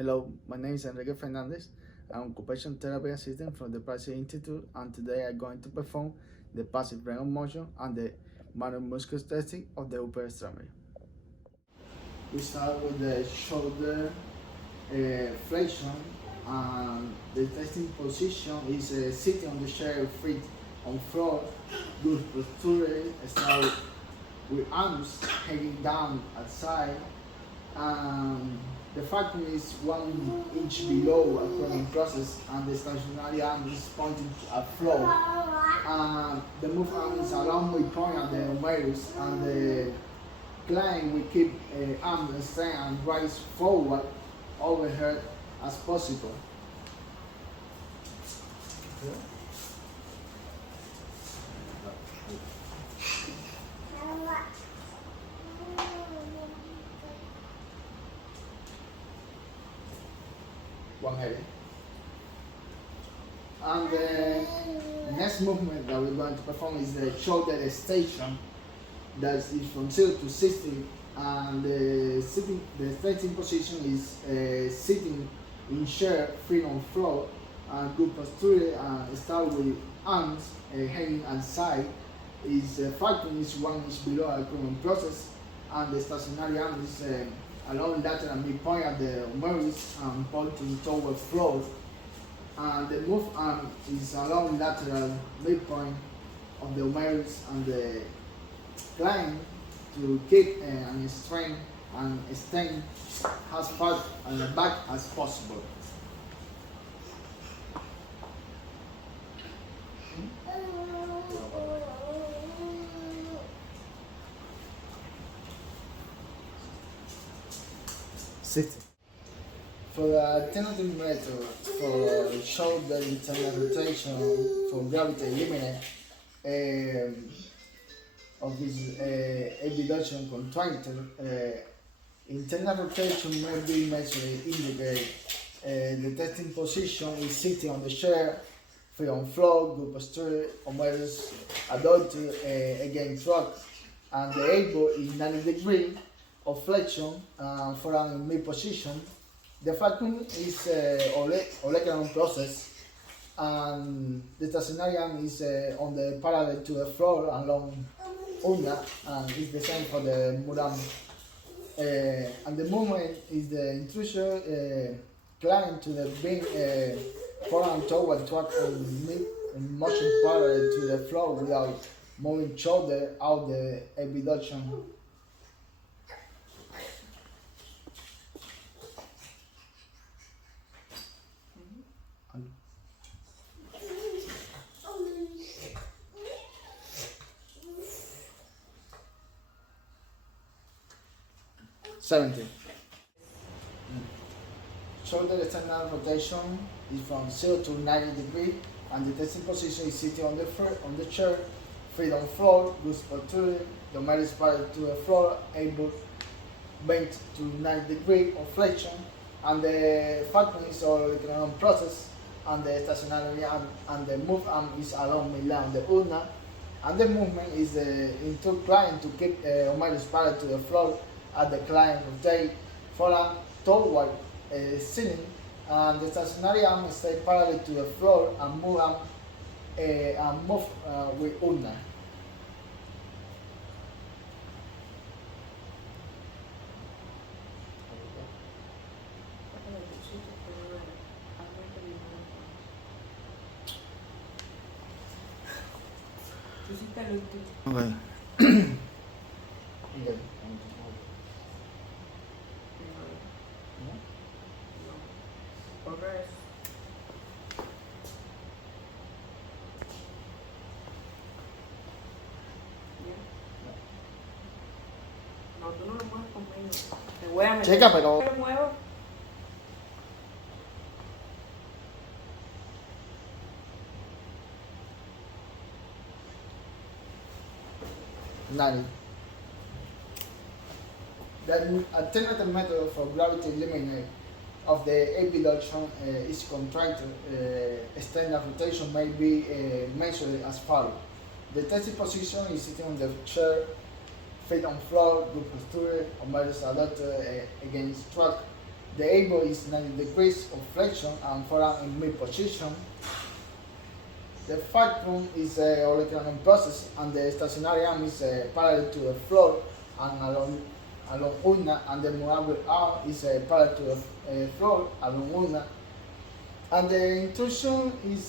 Hello, my name is Enrique Fernandez. I'm an occupational therapy assistant from the Passive Institute, and today I'm going to perform the passive range of motion and the manual muscle testing of the upper extremity. We start with the shoulder flexion, and the testing position is sitting on the chair, feet on floor, good posture, start with arms hanging down outside. The factor is 1 inch below a crawling process, and the stationary arm is pointing at floor. The move arm is along with point at the humerus, and the climb we keep arm straight and rise forward overhead as possible. One heavy. And the next movement that we're going to perform is the shoulder extension. That is from 0 to 60, and the stretching position is sitting in chair, feet on floor, and good posture. Start with arms hanging on side. Is factor is 1 inch below a common process, and the stationary arm is along lateral midpoint at the humerus and pointing toward floor. And the move arm is along lateral midpoint of the humerus, and the climb to keep and strength and extend as far and back as possible. Sitting. For the alternative method for shoulder internal rotation for gravity eliminate of this abduction contractor, internal rotation may be measured indicate the testing position is sitting on the chair, feet on floor, good posture, humerus adductor against rock, and the elbow is 90 degrees of flexion for an mid position. The vacuum is Olecranon process, and the stationary arm is on the parallel to the floor along ulna, and it's the same for the muram. And the movement is the intrusion climb to the beam forearm toward track and motion parallel to the floor without moving shoulder out the abduction. Seventeen. Shoulder external rotation is from 0 to 90 degrees, and the testing position is sitting on the chair, feet on floor, good posture, the humerus parallel to the floor, elbow bent to 90 degrees of flexion, and the vacuum is Olecranon process, and the stationary arm and the move arm is along midline the ulna, and the movement is the incline to keep humerus parallel to the floor at the climb rotate forward toward ceiling, and the stationary arm stay parallel to the floor and move arm and move with ulna. Okay. Okay. No, tú no lo mueves conmigo. Te voy a meter. Checa, pero. Lo muevo. None. The alternative method for gravity eliminate of the abduction is contracted. External rotation may be measured as follows. The testing position is sitting on the chair, feet on floor, good posture, humerus adductor against track, The elbow is 90 degrees of flexion and forearm in mid position. The fulcrum is a olecranon process, and the stationary arm is parallel to the floor and along ulna, and the movable arm is parallel to the floor along ulna. And the intrusion is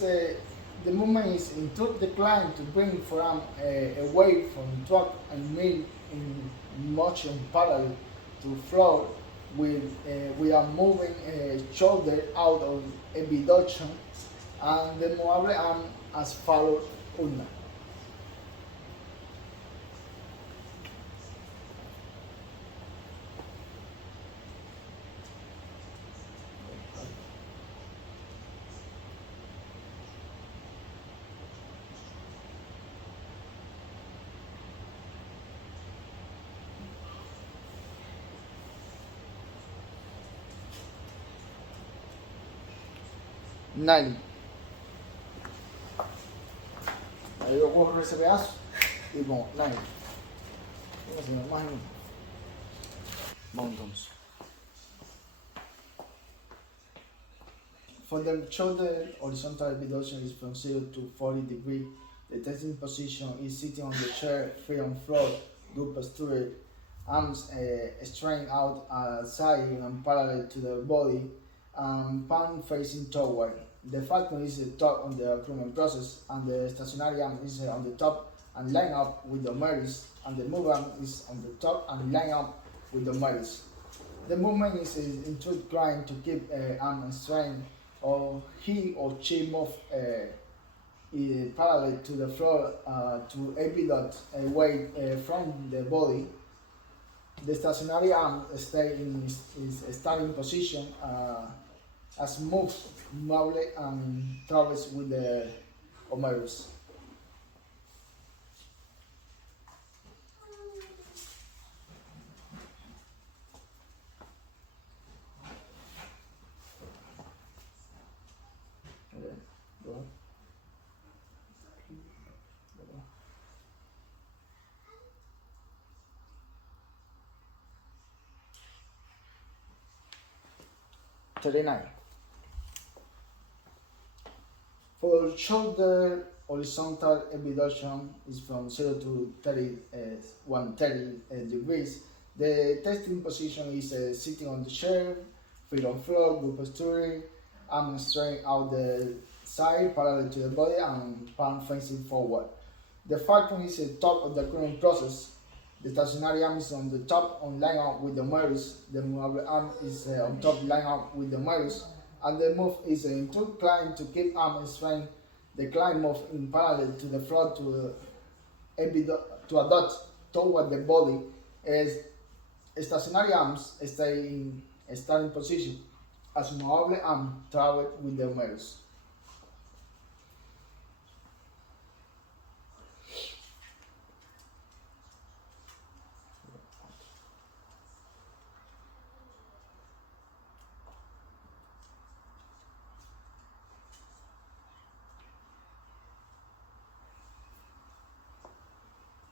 the movement is into decline to bring forearm away from truck and mid in motion parallel to floor. We are moving shoulder out of abduction, and the movable arm as follows ulna. Nine. Ahí yo corro ese pedazo y pongo 9. ¿Cómo se llama? Mountains. For the shoulder, horizontal abduction is from 0 to 40 degrees. The testing position is sitting on the chair, free on floor, good posture, arms straight out side and parallel to the body, palm facing toward. The fulcrum is the top on the recruitment process, and the stationary arm is on the top and line up with the humerus, and the move arm is on the top and line up with the humerus. The movement is inclined to keep arm straight, or he or she move parallel to the floor to abduct away from the body. The stationary arm stays in its starting position as moves mobile and travels with the humerus. Okay, go on. 39. For shoulder, horizontal abduction is from 0 to 130 degrees. The testing position is sitting on the chair, feet on floor, good posture, arm straight out the side, parallel to the body, and palm facing forward. The fulcrum is the top of the recruitment process. The stationary arm is on the top, on line up with the humerus. The movable arm is on top, line up with the humerus. And the move is inclined to keep arm straight. The climb move in parallel to the floor to adopt toward the body. As stationary arms stay in a starting position, as movable arm travel with the humerus.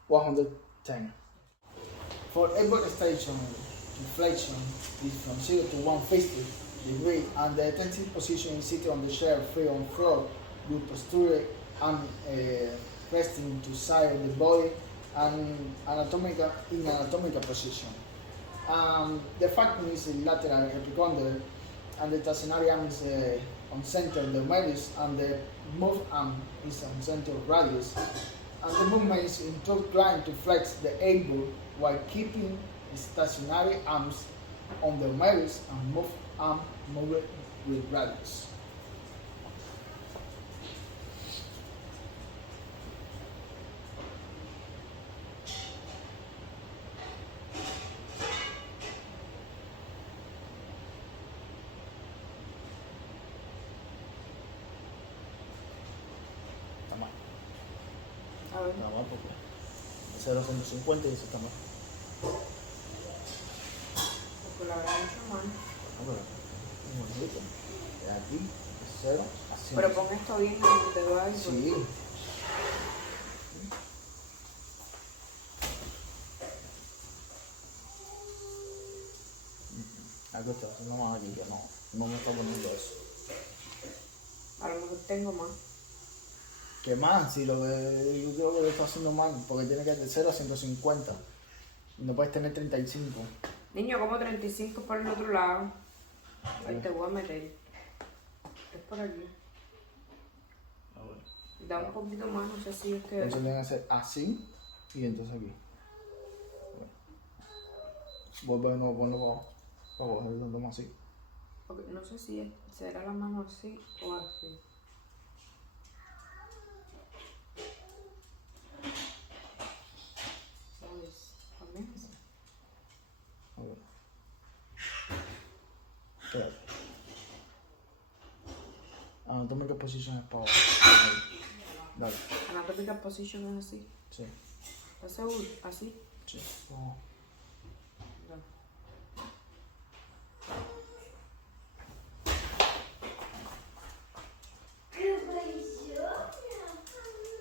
(110). For elbow station, inflection is from 0 to 150 degrees, and the tension position is sitting on the chair, free on floor, good posture, and resting to side of the body, and in anatomical position. The fulcrum is lateral epicondyle, and the stationary arm is on center of the humerus, and the move arm is on center of radius. And the movement is inclined to flex the elbow while keeping stationary arms on the humerus and move arm moved with radius. A ver. No, porque ese era 150 y ese está más. Porque la verdad es que mal. Ah, pero un momentito. De aquí, de 0 a 100. Pero pon esto bien en te va a ir. Sí. Aquí que está haciendo más aquí, que no me está poniendo eso. A lo mejor tengo más. ¿Qué más? Si lo que yo creo que lo está haciendo mal, porque tiene que ir de 0 a 150. No puedes tener 35. Niño, como 35 por el otro lado. Ahí te voy a meter. Es por aquí. A ver. Da un poquito más, no sé si es que... Entonces tiene que hacer así y entonces aquí. Vuelve de nuevo, ponlo para cogerlo más así. Porque no sé si será la mano así o así. Pues, también. A ver. Quédate. Anatomical position es para abajo. Ahí. Dale. Anatomical position es así. Sí, ¿Estás seguro? ¿Así? sí. Vamos. Dale.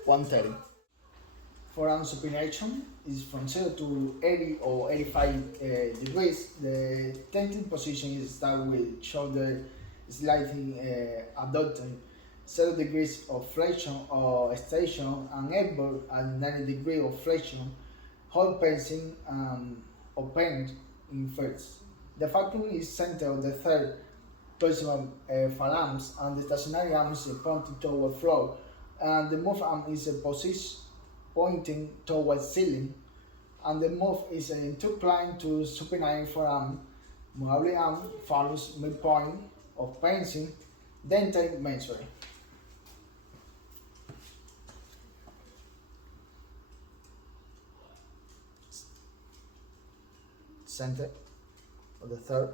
One 30. Forearm supination is from 0 to 80 or 85 degrees. The tenting position is start with shoulder slightly abducted, 0 degrees of flexion or extension, and elbow at 90 degrees of flexion, hold pacing or bend in first. The vacuum is center of the third proximal phalanx, and the stationary arm is pointing toward floor, and the move arm is a position pointing towards ceiling, and the move is inclined to supine forearm. Movable arm follows midpoint of pacing, then take measure. Center of the third.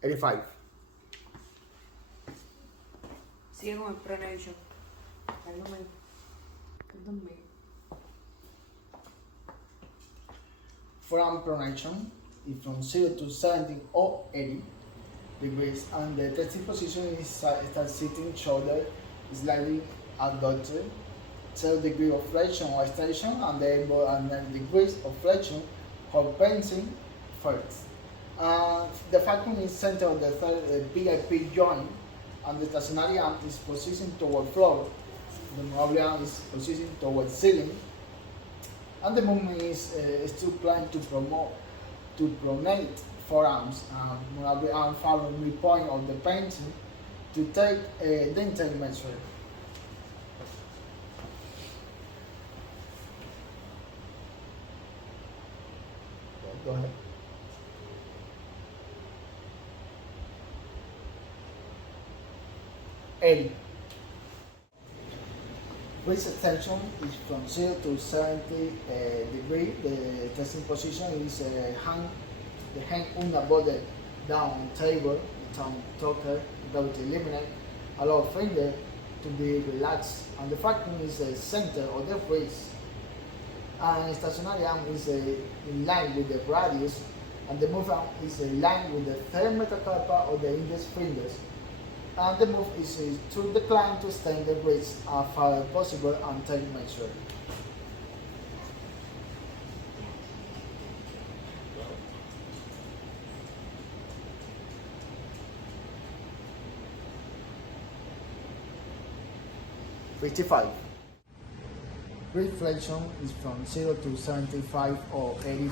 $85. Sigue con el pronation. Perdóname. Perdóname. Forearm pronation is from 0 to 70 or 80 degrees, and the testing position is start sitting shoulder slightly abducted, 0 degree of flexion or extension, and the elbow at 90 degrees of flexion, hold pacing first. The vacuum is center of the third PIP joint, and the stationary arm is positioned toward floor. The movable arm is positioned toward ceiling, and the movement is still planned to pronate forearms and movable arm follow midpoint of the painting to take a dental measure. Go ahead. A. Wrist extension is from 0 to 70 degree. The testing position is the hand unaboded down on table, the tongue tucker, gravity eliminate, allow finger to be relaxed, and the vacuum is the center of the wrist. And stationary arm is in line with the radius, and the move arm is in line with the third metacarpal of the index fingers. And the move is to decline to extend the wrist as far as possible and take measure. $55. Wrist flexion is from 0 to 75 or 80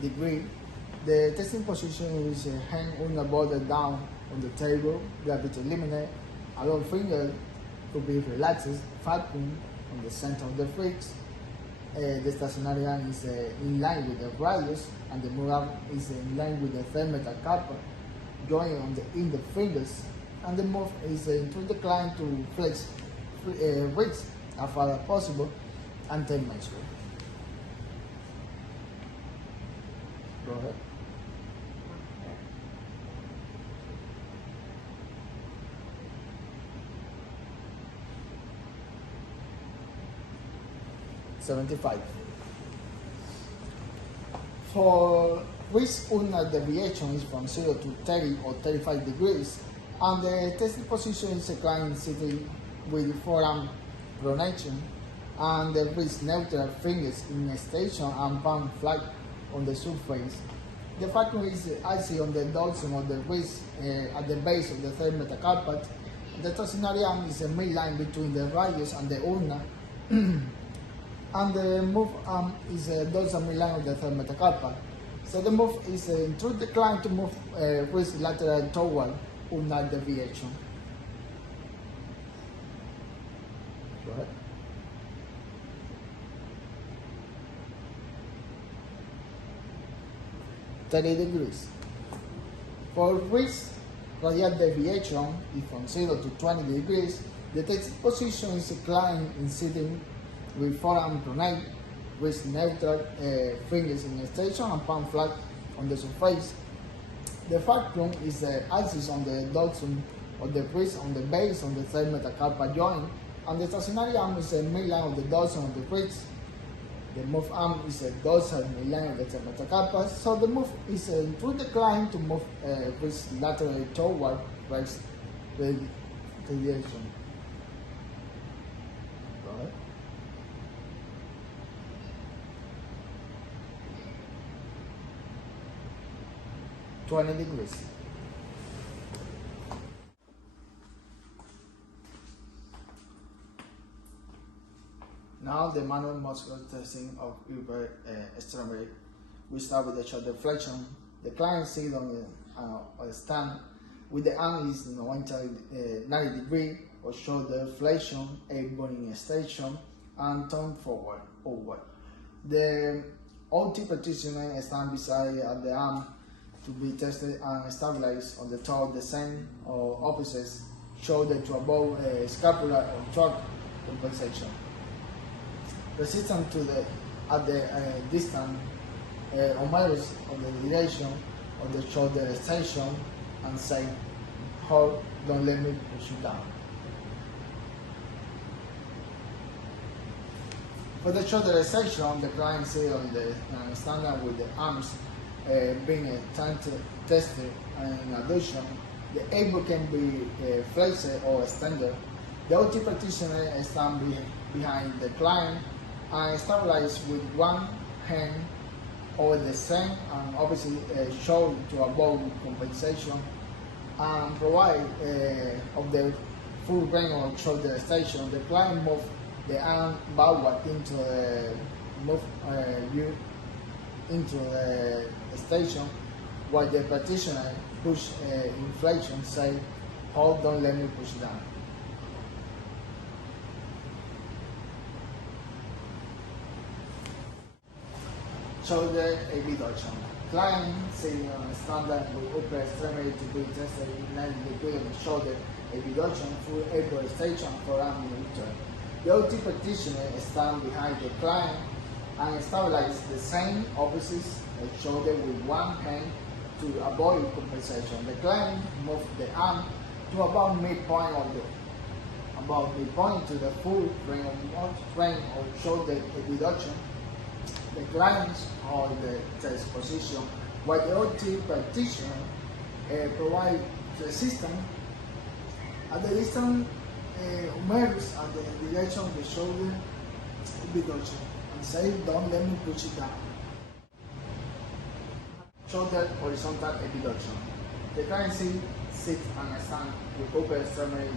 degree. The testing position is hand unaborded down on the table, gravity eliminate, allow finger to be relaxed, vacuum on the center of the wrist. The stationary arm is in line with the radius, and the move arm is in line with the third metacarpal, joint on the index fingers, and the move is to decline to flex wrist as far as possible and take measure. Go ahead. $75. For which ulnar deviation is from 0 to 30 or 35 degrees, and the tested position is reclined sitting with forearm pronation, and the wrist neutral fingers in extension and palm flat on the surface. The factor is icy on the dorsum of the wrist at the base of the third metacarpal. The torsionary arm is a midline between the radius and the ulna, and the move arm is a dorsal midline of the third metacarpal. So the move is through the decline to move wrist lateral toward ulnar deviation. Go ahead. (30 degrees). For wrist radial deviation is from 0 to 20 degrees. The tested position is reclined in sitting with forearm pronate, wrist neutral, fingers in extension and palm flat on the surface. The fulcrum is the axis on the dorsum of the wrist on the base of the third metacarpal joint, and the stationary arm is a midline of the dorsum of the wrist. The move arm is a dorsal midline of the third metacarpal, so the move is through decline to move wrist laterally toward wrist deviation. Go ahead. (20 degrees). Now the manual muscular testing of upper extremity. We start with the shoulder flexion. The client sits on a stand with the arm is 90 degree or shoulder flexion, elbow in extension, and turn forward, upward. The OT practitioner stands beside the arm to be tested and stabilized on the top of the same or opposite shoulder to above scapular or trunk compensation. Resistance to at the distance humerus of the direction of the shoulder extension, and say, hold, don't let me push you down. For the shoulder extension, the client sits on the standard with the arms being tested in addition. The elbow can be flexed or extended. The OT practitioner stands behind the client and stabilize with one hand over the same and opposite shoulder to above compensation, and provide of the full range of shoulder extension. The client move the arm backward into the station, while the practitioner push inflection, say, hold, don't let me push down. Shoulder abduction. Client sitting on a standard with upper extremity to be tested in 90 degrees of the shoulder abduction, full elbow extension, forearm neutral. The OT practitioner stands behind the client and stabilize the same opposite shoulder with one hand to avoid compensation. The client moves the arm to about midpoint to the full range of shoulder abduction. The clients hold the test position, while the OT practitioner provides resistance at the distance humerus at the direction of the shoulder abduction, and say, don't let me push it down. Shoulder horizontal abduction. The client sits and stands with upper extremity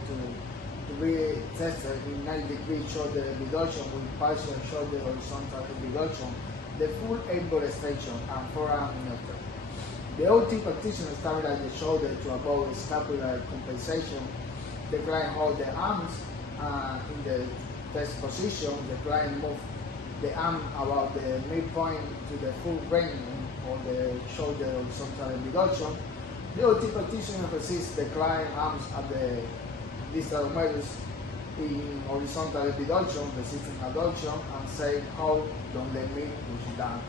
to be tested in 90 degree shoulder abduction with partial shoulder horizontal abduction, the full elbow extension, and forearm neutral. The OT practitioner stabilizes the shoulder to above scapular compensation. The client holds the arms in the test position. The client moves the arm about the midpoint to the full range of the shoulder horizontal abduction. The OT practitioner resists the client arms at the distal humerus in horizontal abduction, resisting abduction, and say, hold, don't let me push down.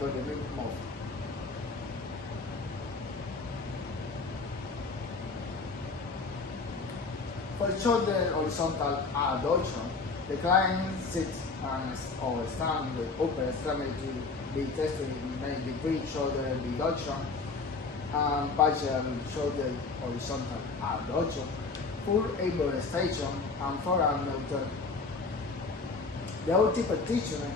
Don't let me move. For shoulder horizontal abduction, the client sits or stands with upper extremity be tested in 90 degree shoulder abduction and partial shoulder horizontal abduction, full elbow extension, and forearm neutral. The OT practitioner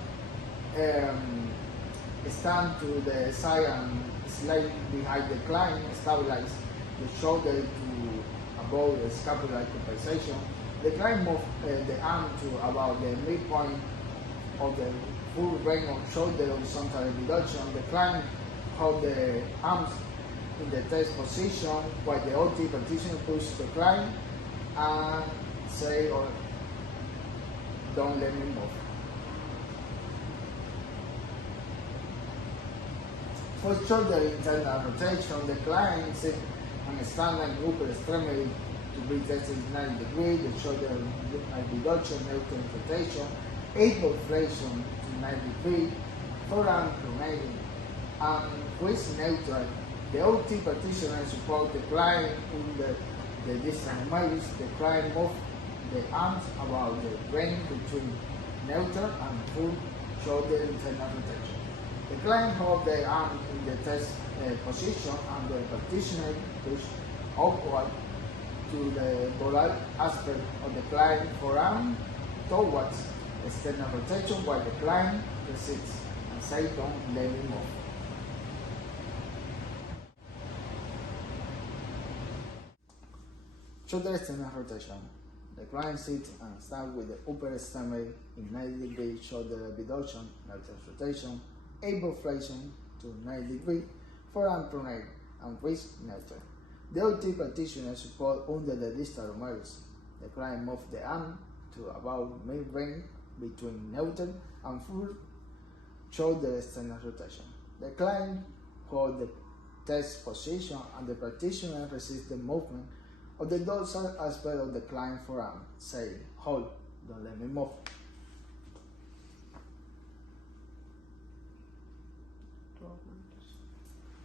stand to the side and slide behind the client, stabilize the shoulder to above the scapular compensation. The client moves the arm to about the midpoint of the full range of shoulder horizontal abduction. The client holds the arms in the test position while the OT practitioner pushes the client and say or don't let me move. For shoulder internal rotation, the client sits on a standing upper extremity to be tested 90 degrees, the shoulder abduction, neutral rotation, elbow flexion to 90 degrees, forearm pronating, and wrist neutral. The OT practitioner supports the client in the distant moves. The client moves the arms about the range between neutral and full shoulder internal rotation. The client holds the arm in the test position and the practitioner pushes upward to the bollar aspect of the client forearm towards external rotation while the client resists and says don't let me move. Shoulder external rotation. The client sits and stands with the upper extremity in 90 degree shoulder abduction, neutral rotation, elbow flexion to 90 degree, forearm pronate, and wrist neutral. The OT practitioner support under the distal humerus. The client moves the arm to about mid-range between neutral and full shoulder external rotation. The client holds the test position and the practitioner resists the movement of the dorsal aspect of the client forearm, saying, hold, don't let me move.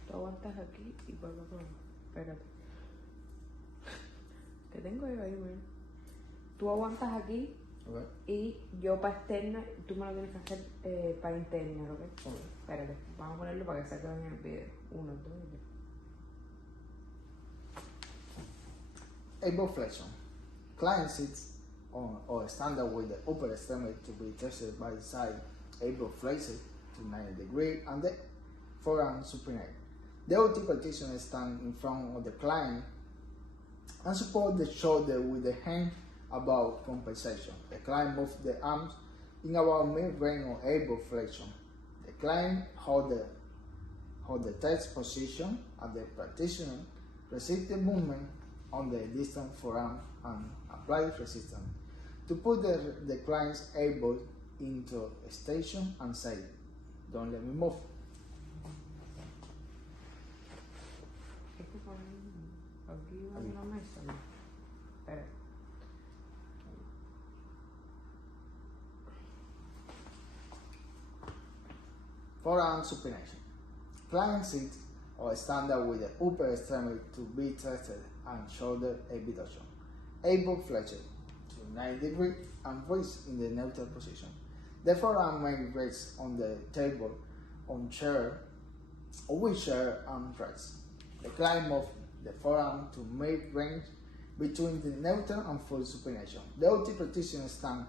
Tú aguantas aquí y por el otro lado. Espérate. Que tengo yo ahí, güey. Tú aguantas aquí y yo para externa, tú me lo tienes que hacer para interna, ¿ok? Espérate, vamos a ponerlo para que se quede en el video. 1, 2, 3. Elbow flexion. Client sits on or stand up with the upper extremity to be tested by the side, elbow flexed to 90 degrees, and the forearm supinate. The OT practitioner stands in front of the client and support the shoulder with the hand above compensation. The client moves the arms in about mid-range or elbow flexion. The client holds the test position and the practitioner resists the movement on the distant forearm and apply resistance to put the client's elbow into a station and say, don't let me move. Aquí va una mesa, ¿no? Espera. Forearm supination. Client sits or stand up with the upper extremity to be tested and shoulder abduction. Elbow flexed to 90 degrees and wrist in the neutral position. The forearm may rest on the table, on chair, or wheelchair arm rest. The client moves the forearm to mid-range between the neutral and full supination. The OT practitioner stands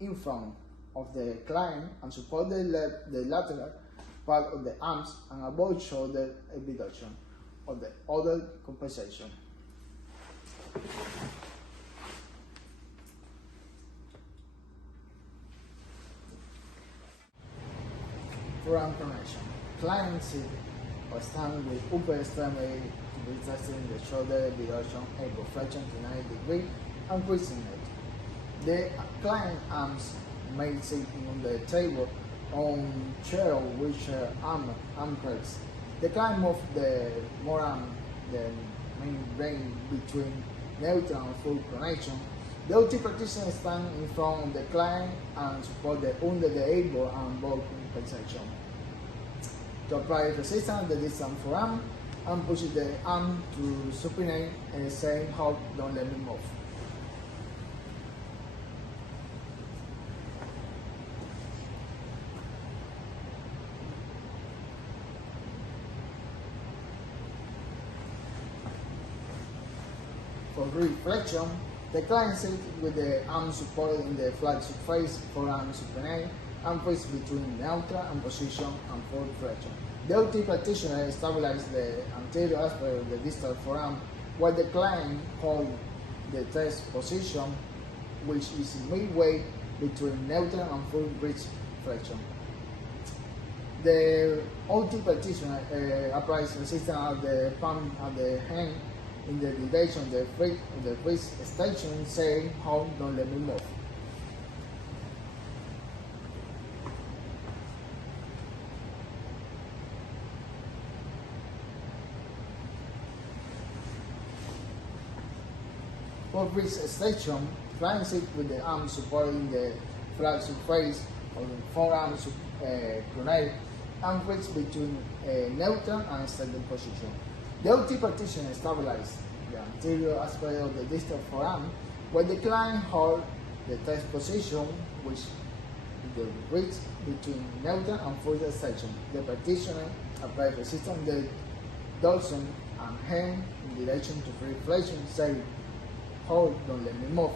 in front of the client and support the lateral part of the arms and avoid shoulder abduction or the other compensation. Forearm pronation. Client sit or stand with upper extremity to be testing the shoulder abduction, elbow flexion to 90 degrees, and twisting it. The client arms may sit on the table, on chair or wheelchair arm rest. The client moves the forearm, the main range between neutral and full pronation. The OT practitioner stands in front of the client and support under the elbow and both compensation. To apply resistance, the distant forearm and push the arm to supinate and saying, hold, don't let me move. For reflection, the client sits with the arm supported in the flat surface, forearm supinate, and face between neutral and position and for reflection. The OT practitioner stabilizes the anterior aspect of the distal forearm while the client holds the test position, which is midway between neutral and full bridge flexion. The OT practitioner applies resistance at the palm of the hand in the direction of the wrist extension, saying, "Hold, don't let me move." For wrist extension, client sits with the arm supporting the flat surface of the forearm pronate and reach between neutral and extended position. The OT practitioner stabilizes the anterior aspect of the distal forearm while the client holds the test position, which is the reach between neutral and full extension. The practitioner applies resistance on the dorsum and hand in direction to free flexion, saying, "Hold, don't let me move."